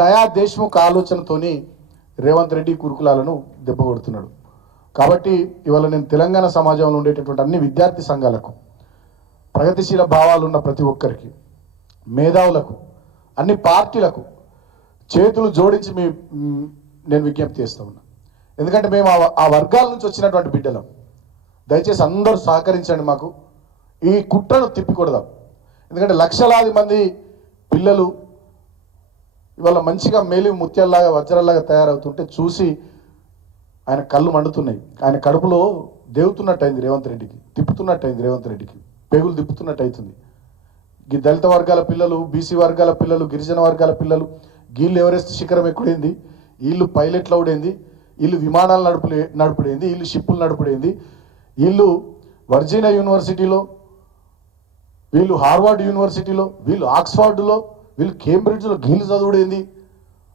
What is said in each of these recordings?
నయా దేశ్ముఖ్ ఆలోచనతోని రేవంత్ రెడ్డి గురుకులాలను దెబ్బకొడుతున్నాడు. కాబట్టి ఇవాళ నేను తెలంగాణ సమాజంలో ఉండేటటువంటి అన్ని విద్యార్థి సంఘాలకు, ప్రగతిశీల భావాలు ఉన్న ప్రతి ఒక్కరికి, మేధావులకు, అన్ని పార్టీలకు చేతులు జోడించి నేను విజ్ఞప్తి చేస్తూ ఉన్నా. ఎందుకంటే మేము ఆ వర్గాల నుంచి వచ్చినటువంటి బిడ్డలం. దయచేసి అందరూ సహకరించండి, మాకు ఈ కుట్రను తిప్పికొడదాం. ఎందుకంటే లక్షలాది మంది పిల్లలు ఇవాళ మంచిగా మేలి ముత్యాల్లాగా వజ్రాల్లాగా తయారవుతుంటే చూసి ఆయన కళ్ళు మండుతున్నాయి. ఆయన కడుపులో దేవుతున్నట్టు అయింది రేవంత్ రెడ్డికి, తిప్పుతున్నట్టు అయింది రేవంత్ రెడ్డికి, పేగులు తిప్పుతున్నట్టు అవుతుంది. ఈ దళిత వర్గాల పిల్లలు, బీసీ వర్గాల పిల్లలు, గిరిజన వర్గాల పిల్లలు, వీళ్ళు ఎవరెస్ట్ శిఖరం ఎక్కుడైంది, వీళ్ళు పైలట్లు అవుడైంది, వీళ్ళు విమానాలు నడుపుడైంది, వీళ్ళు షిప్పులు నడుపుడైంది, వీళ్ళు వర్జీనియా యూనివర్సిటీలో, వీళ్ళు హార్వర్డ్ యూనివర్సిటీలో, వీళ్ళు ఆక్స్ఫర్డ్లో, వీళ్ళు కేంబ్రిడ్జ్లో గీళ్ళు చదువుడైంది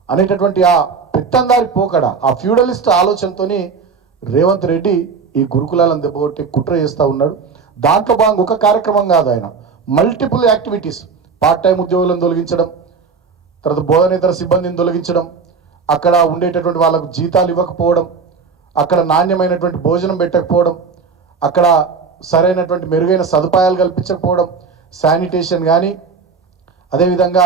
అనేటటువంటి ఆ పెత్తందారి పోకడ, ఆ ఫ్యూడలిస్ట్ ఆలోచనతోని రేవంత్ రెడ్డి ఈ గురుకులాలను దెబ్బకొట్టి కుట్ర చేస్తూ ఉన్నాడు. దాంట్లో భాగంగా ఒక కార్యక్రమం కాదు, ఆయన మల్టిపుల్ యాక్టివిటీస్, పార్ట్ టైం ఉద్యోగులను తొలగించడం, తర్వాత బోధనేతర సిబ్బందిని తొలగించడం, అక్కడ ఉండేటటువంటి వాళ్ళకు జీతాలు ఇవ్వకపోవడం, అక్కడ నాణ్యమైనటువంటి భోజనం పెట్టకపోవడం, అక్కడ సరైనటువంటి మెరుగైన సదుపాయాలు కల్పించకపోవడం, శానిటేషన్ కానీ అదేవిధంగా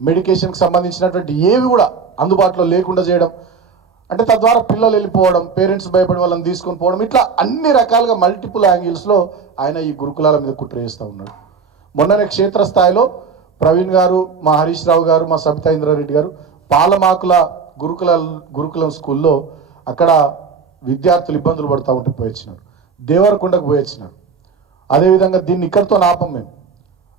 మెడికేషన్కి సంబంధించినటువంటి ఏవి కూడా అందుబాటులో లేకుండా చేయడం, అంటే తద్వారా పిల్లలు వెళ్ళిపోవడం, పేరెంట్స్ భయపడి వాళ్ళని తీసుకొని పోవడం, ఇట్లా అన్ని రకాలుగా మల్టిపుల్ యాంగిల్స్లో ఆయన ఈ గురుకులాల మీద కుట్ర చేస్తూ ఉన్నాడు. మొన్ననే క్షేత్రస్థాయిలో ప్రవీణ్ గారు, మా హరీష్ రావు గారు, మా సబితా ఇంద్రారెడ్డి గారు పాలమాకుల గురుకులం స్కూల్లో అక్కడ విద్యార్థులు ఇబ్బందులు పడుతూ ఉంటే పోయొచ్చినారు, దేవరకొండకు పోయొచ్చినారు. అదేవిధంగా దీన్ని ఇక్కడితో ఆపం మేము,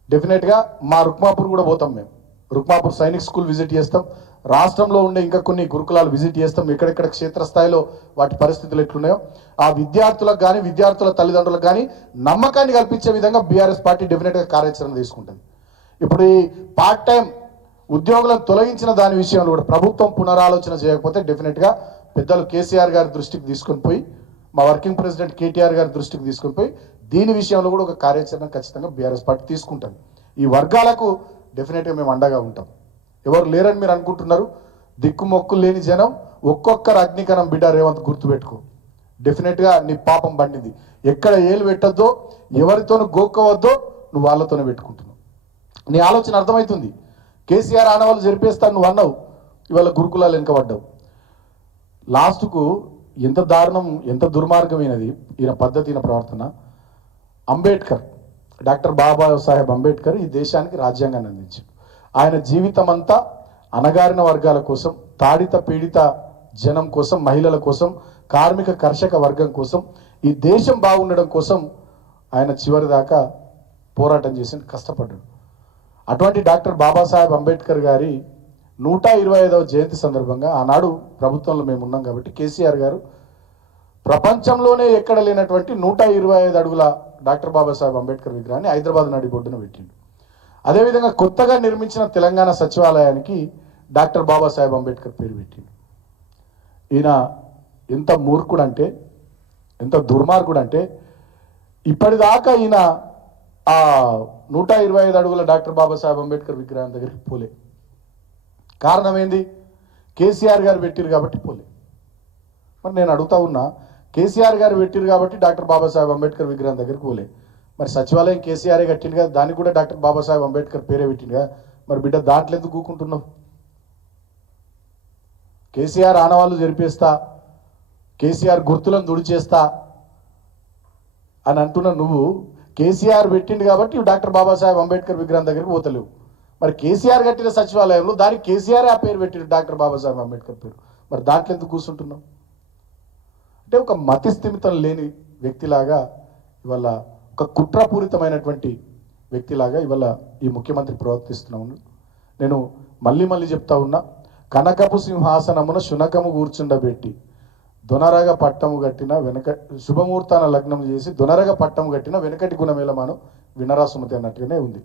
డెఫినెట్గా మా రుక్మాపూర్ కూడా పోతాం. మేము రుక్మాపూర్ సైనిక్ స్కూల్ విజిట్ చేస్తాం, రాష్ట్రంలో ఉండే ఇంకా కొన్ని గురుకులాలు విజిట్ చేస్తాం. ఎక్కడెక్కడ క్షేత్రస్థాయిలో వాటి పరిస్థితులు ఎట్లున్నాయో ఆ విద్యార్థులకు కానీ విద్యార్థుల తల్లిదండ్రులకు కానీ నమ్మకాన్ని కల్పించే విధంగా బీఆర్ఎస్ పార్టీ డెఫినెట్గా కార్యాచరణ తీసుకుంటుంది. ఇప్పుడు ఈ పార్ట్ టైం ఉద్యోగులను తొలగించిన దాని విషయంలో కూడా ప్రభుత్వం పునరాలోచన చేయకపోతే డెఫినెట్గా పెద్దలు కేసీఆర్ గారి దృష్టికి తీసుకొని పోయి, మా వర్కింగ్ ప్రెసిడెంట్ కేటీఆర్ గారి దృష్టికి తీసుకొని పోయి దీని విషయంలో కూడా ఒక కార్యాచరణ ఖచ్చితంగా బీఆర్ఎస్ పార్టీ తీసుకుంటుంది. ఈ వర్గాలకు డెఫినెట్గా మేము అండగా ఉంటాం. ఎవరు లేరని మీరు అనుకుంటున్నారు, దిక్కుమొక్కులు లేని జనం, ఒక్కొక్కరు అగ్నికణం బిడ్డ రేవంత్ గుర్తుపెట్టుకో. డెఫినెట్గా నీ పాపం పండింది. ఎక్కడ ఏలు పెట్టద్దో, ఎవరితోనూ గోక్కోవద్దో, నువ్వు వాళ్ళతోనే పెట్టుకుంటున్నావు. నీ ఆలోచన అర్థమవుతుంది. కేసీఆర్ ఆనవాళ్ళు జరిపేస్తాను నువ్వు అన్నావు, ఇవాళ గురుకులాలు వెనుకబడ్డావు. లాస్ట్కు ఎంత దారుణం, ఎంత దుర్మార్గమైనది ఈయన పద్ధతి, ఈయన ప్రవర్తన. అంబేద్కర్, డాక్టర్ బాబాసాహెబ్ అంబేద్కర్ ఈ దేశానికి రాజ్యాంగాన్ని అందించాడు. ఆయన జీవితం అంతా అణగారిన వర్గాల కోసం, తాడిత పీడిత జనం కోసం, మహిళల కోసం, కార్మిక కర్షక వర్గం కోసం, ఈ దేశం బాగుండడం కోసం ఆయన చివరి దాకా పోరాటం చేసి కష్టపడ్డాడు. అటువంటి డాక్టర్ బాబాసాహెబ్ అంబేద్కర్ గారి 125వ జయంతి సందర్భంగా ఆనాడు ప్రభుత్వంలో మేము ఉన్నాం కాబట్టి కేసీఆర్ గారు ప్రపంచంలోనే ఎక్కడ లేనటువంటి 125 అడుగుల డాక్టర్ బాబాసాహెబ్ అంబేద్కర్ విగ్రహాన్ని హైదరాబాద్ నడిబొడ్డున పెట్టిండు. అదేవిధంగా కొత్తగా నిర్మించిన తెలంగాణ సచివాలయానికి డాక్టర్ బాబాసాహెబ్ అంబేద్కర్ పేరు పెట్టిండు. ఈయన ఎంత మూర్ఖుడు అంటే, ఎంత దుర్మార్గుడు అంటే, ఇప్పటిదాకా ఈయన ఆ 125 అడుగుల డాక్టర్ బాబాసాహెబ్ అంబేద్కర్ విగ్రహం దగ్గరికి పోలే. కారణం ఏంది? కేసీఆర్ గారు పెట్టిరు కాబట్టి పోలే. మరి నేను అడుగుతా ఉన్నా, కేసీఆర్ గారు పెట్టిరు కాబట్టి డాక్టర్ బాబాసాహెబ్ అంబేద్కర్ విగ్రహం దగ్గరికి పోలే. మరి సచివాలయం కేసీఆర్ కట్టిండు కదా, దానికి కూడా డాక్టర్ బాబాసాహెబ్ అంబేద్కర్ పేరే పెట్టిండు కదా, మరి బిడ్డ దాంట్లో ఎందుకు కూకుంటున్నావు? కేసీఆర్ ఆనవాళ్ళు జరిపేస్తా, కేసీఆర్ గుర్తులను దుడిచేస్తా అని అంటున్నా నువ్వు. కేసీఆర్ పెట్టిండు కాబట్టి డాక్టర్ బాబాసాహెబ్ అంబేద్కర్ విగ్రహం దగ్గరికి పోతలేవు. మరి కేసీఆర్ కట్టిన సచివాలయంలో దానికి కేసీఆర్ ఆ పేరు పెట్టిండు, డాక్టర్ బాబాసాహెబ్ అంబేద్కర్ పేరు. మరి దాంట్లో ఎందుకు కూర్చుంటున్నావు? అంటే ఒక మతిస్థిమితం లేని వ్యక్తిలాగా, ఇవాళ ఒక కుట్రపూరితమైనటువంటి వ్యక్తిలాగా ఇవాళ ఈ ముఖ్యమంత్రి ప్రవర్తిస్తున్నాను. నేను మళ్ళీ చెప్తా ఉన్నా, కనకపు సింహాసనమున శునకము కూర్చుండబెట్టి దొనరగ పట్టము కట్టిన శుభముహూర్తాన లగ్నం చేసి దొనరగ పట్టము కట్టిన వెనకటి గుణమేళమాను వినరా సుమతి అన్నట్టుగానే ఉంది.